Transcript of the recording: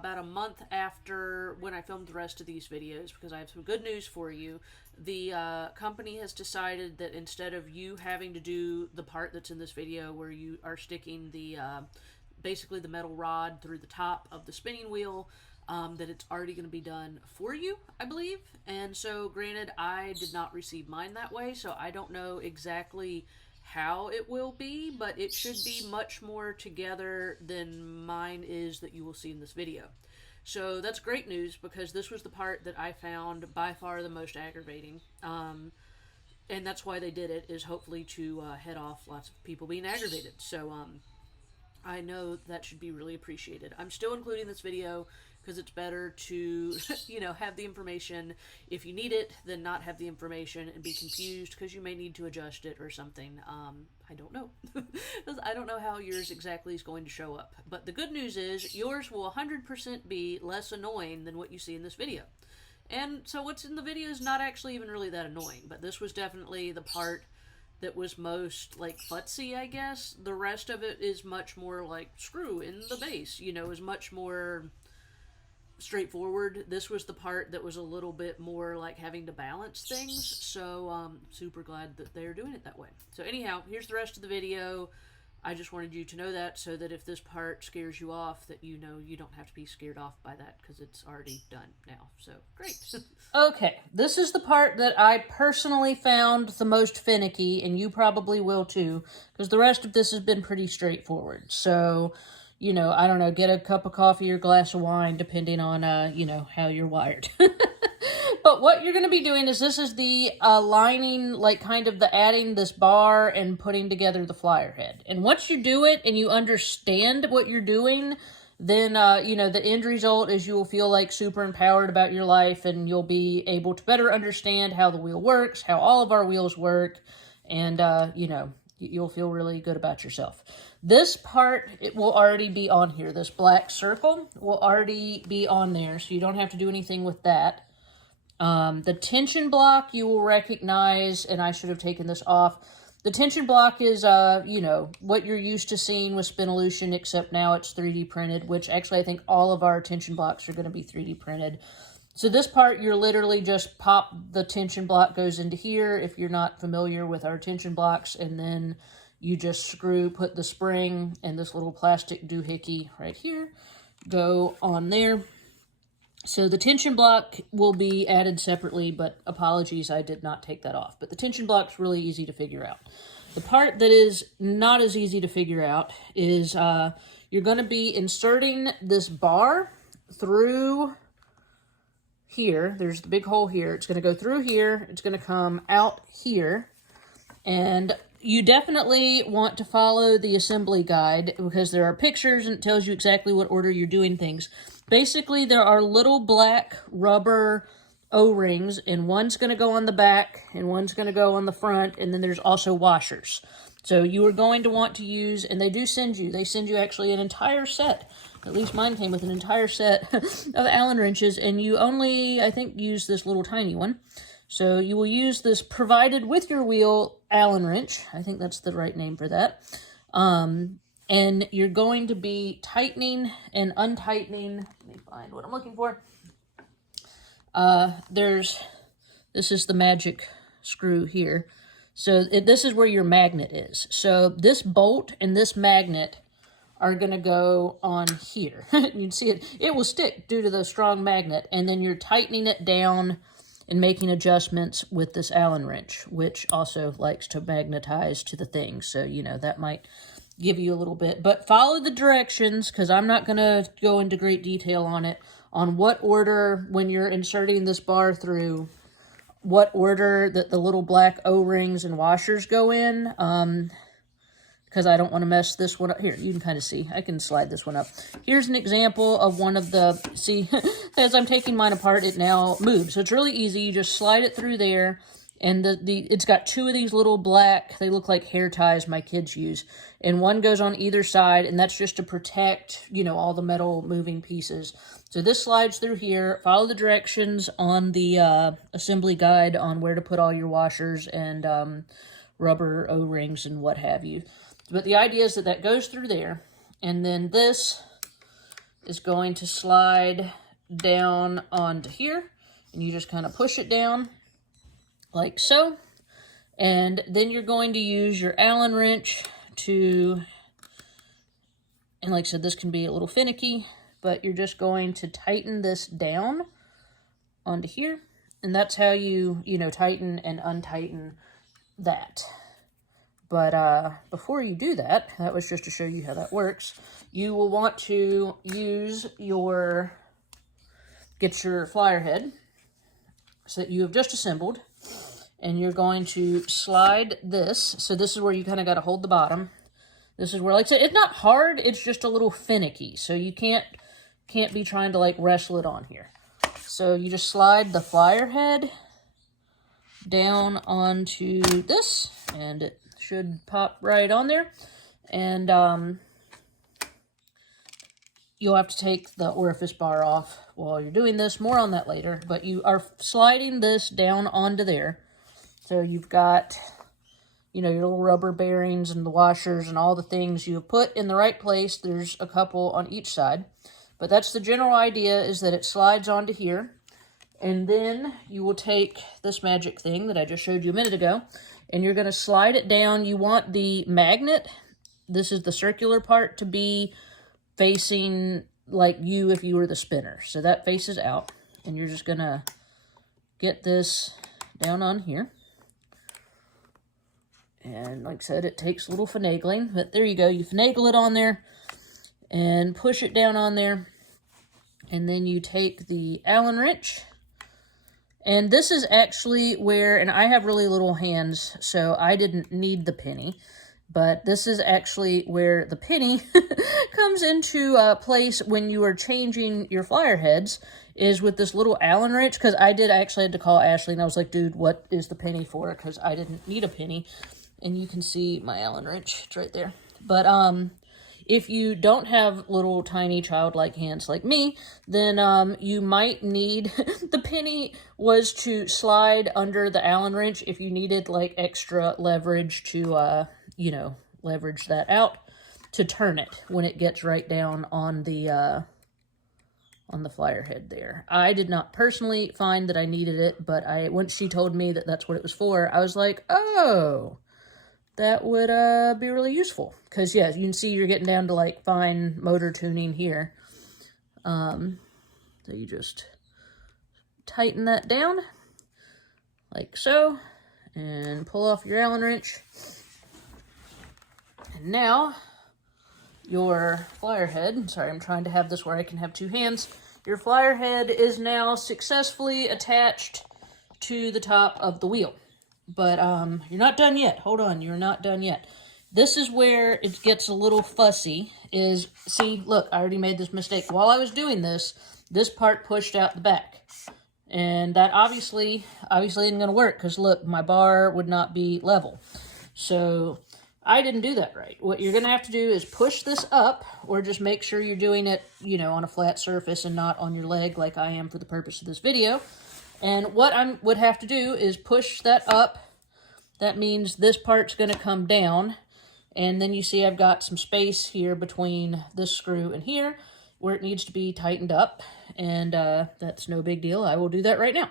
about a month after when I filmed the rest of these videos, because I have some good news for you. The company has decided that instead of you having to do the part that's in this video where you are sticking the basically the metal rod through the top of the spinning wheel, that it's already going to be done for you, I believe. And so, granted, I did not receive mine that way, so I don't know exactly how it will be, but it should be much more together than mine is that you will see in this video. So that's great news, because this was the part that I found by far the most aggravating. And that's why they did it, is hopefully to head off lots of people being aggravated. So I know that should be really appreciated. I'm still including this video because it's better to, you know, have the information if you need it than not have the information and be confused because you may need to adjust it or something. I don't know. I don't know how yours exactly is going to show up. But the good news is yours will 100% be less annoying than what you see in this video. And so what's in the video is not actually even really that annoying, but this was definitely the part that was most, like, futzy, I guess. The rest of it is much more like screw in the base, you know, is much more straightforward. This was the part that was a little bit more like having to balance things, so super glad that they're doing it that way. So anyhow, here's the rest of the video. I just wanted you to know that, so that if this part scares you off, that you know you don't have to be scared off by that, because it's already done now. So great. Okay, this is the part that I personally found the most finicky, and you probably will too, because the rest of this has been pretty straightforward. So, you know, I don't know, get a cup of coffee or glass of wine, depending on, you know, how you're wired. But what you're going to be doing is, this is the lining, like kind of the adding this bar and putting together the flyer head. And once you do it and you understand what you're doing, then, you know, the end result is you will feel like super empowered about your life, and you'll be able to better understand how the wheel works, how all of our wheels work, and, you know, you'll feel really good about yourself. This part, it will already be on here. This black circle will already be on there, so you don't have to do anything with that. The tension block you will recognize, and I should have taken this off. The tension block is, you know, what you're used to seeing with SpinOlution, except now it's 3D printed, which actually I think all of our tension blocks are going to be 3D printed. So this part, you're literally just pop, the tension block goes into here, if you're not familiar with our tension blocks, and then you just screw, put the spring and this little plastic doohickey right here, go on there. So the tension block will be added separately, but apologies, I did not take that off. But the tension block's really easy to figure out. The part that is not as easy to figure out is you're going to be inserting this bar through here. There's the big hole here. It's going to go through here. It's going to come out here. And you definitely want to follow the assembly guide, because there are pictures and it tells you exactly what order you're doing things. Basically, there are little black rubber O-rings, and one's going to go on the back and one's going to go on the front, and then there's also washers. So you are going to want to use, and they send you actually an entire set. At least mine came with an entire set of Allen wrenches, and you only, I think, use this little tiny one. So you will use this provided with your wheel Allen wrench. I think that's the right name for that. And you're going to be tightening and untightening. Let me find what I'm looking for. This is the magic screw here. So this is where your magnet is. So this bolt and this magnet are going to go on here. You can see it. It will stick due to the strong magnet. And then you're tightening it down and making adjustments with this Allen wrench, which also likes to magnetize to the thing. So, you know, that might give you a little bit. But follow the directions, because I'm not going to go into great detail on it, on what order, when you're inserting this bar through, what order that the little black O-rings and washers go in. Because I don't want to mess this one up. Here, you can kind of see. I can slide this one up. Here's an example of one of the, see, as I'm taking mine apart, it now moves. So it's really easy. You just slide it through there, and it's got two of these little black, they look like hair ties my kids use, and one goes on either side, and that's just to protect, you know, all the metal moving pieces. So this slides through here. Follow the directions on the assembly guide on where to put all your washers and rubber O-rings and what have you. But the idea is that goes through there, and then this is going to slide down onto here, and you just kind of push it down like so. And then you're going to use your Allen wrench to, and like I said, this can be a little finicky, but you're just going to tighten this down onto here. And that's how you tighten and untighten that. But before you do that, that was just to show you how that works, you will want to use get your flyer head so that you have just assembled, and you're going to slide this. So this is where you kind of got to hold the bottom. This is where, like I said, it's not hard, it's just a little finicky. So you can't be trying to like wrestle it on here. So you just slide the flyer head down onto this, and it should pop right on there. And you'll have to take the orifice bar off while you're doing this. More on that later. But you are sliding this down onto there. So you've got, your little rubber bearings and the washers and all the things you have put in the right place. There's a couple on each side. But that's the general idea, is that it slides onto here. And then you will take this magic thing that I just showed you a minute ago, and you're going to slide it down. You want the magnet, this is the circular part, to be facing like you if you were the spinner. So that faces out, and you're just going to get this down on here. And like I said, it takes a little finagling, but there you go. You finagle it on there and push it down on there. And then you take the Allen wrench. And this is actually where, and I have really little hands, so I didn't need the penny. But this is actually where the penny comes into place when you are changing your flyer heads, is with this little Allen wrench. Because I actually had to call Ashley, and I was like, dude, what is the penny for? Because I didn't need a penny. And you can see my Allen wrench. It's right there. But if you don't have little tiny childlike hands like me, then you might need, the penny was to slide under the Allen wrench if you needed like extra leverage to, leverage that out to turn it when it gets right down on the flyer head there. I did not personally find that I needed it, but once she told me that that's what it was for, I was like, oh, that would be really useful. Because, yeah, you can see you're getting down to, like, fine motor tuning here. So you just tighten that down, like so, and pull off your Allen wrench. And now, your flyer head, sorry, I'm trying to have this where I can have two hands. Your flyer head is now successfully attached to the top of the wheel. But you're not done yet. Hold on, you're not done yet. This is where it gets a little fussy. See, look, I already made this mistake. While I was doing this, this part pushed out the back. And that obviously isn't going to work, because look, my bar would not be level. So I didn't do that right. What you're going to have to do is push this up, or just make sure you're doing it, on a flat surface and not on your leg like I am for the purpose of this video. And what I would have to do is push that up. That means this part's going to come down. And then you see I've got some space here between this screw and here where it needs to be tightened up. And that's no big deal. I will do that right now.